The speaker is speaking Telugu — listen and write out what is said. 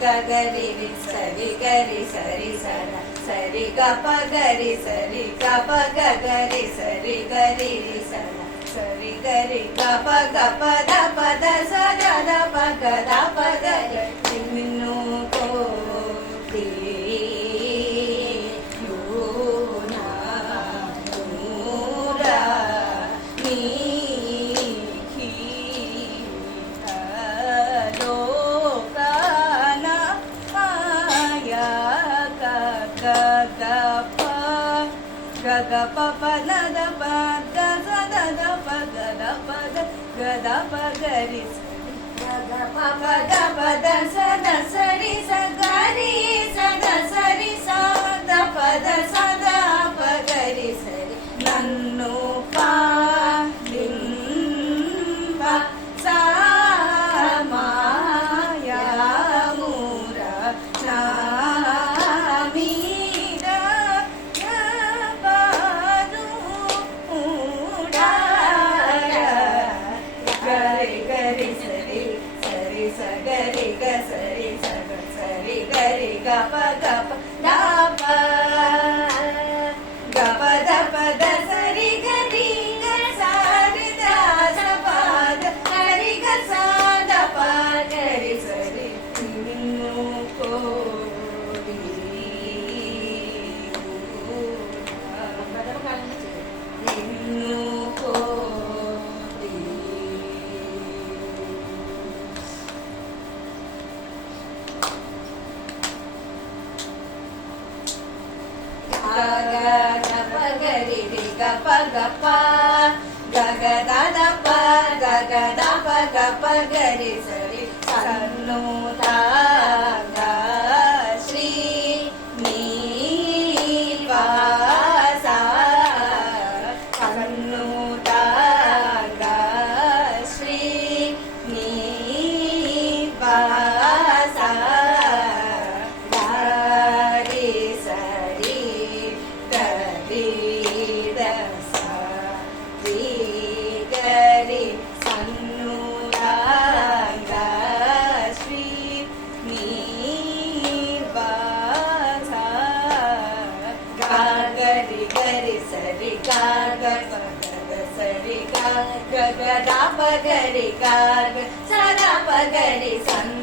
గరి సరి గరి సరి సర సరి గప గరి సరి గప గరి సరి గరి సర సరి గరి గప గప ద పద సద ద పగ ద పగ నిన్ను కోరి గ ప ప న ద ప ద స ద ద ప గ ద ప ద గ ద ప గరి గ గ ప ప ద ప ద స ద సరి స గరి స ద సరి స ద ప ద స ద ప గరి సరి నన్ను పాలింప సా మాయా మూర నా సరి గ సరి సగ సరి గరి గప గప ద ప గప ద ప ద సరి గరి గ సరి ద స ప ద హరి గ స ద ప గరి సరి నిన్ను కోరి నిన్ను గరి గ ప గ ప గ గ ద ద ప గ గ ద ప గ ప గరి సరి సన్ను త గ శ్రీ నీ వా సా సన్ను త గ శ్రీ నీ వా సా సరి గ గ ప గ సరి గ గ ద ప గరి గ స ద ప గరి సన్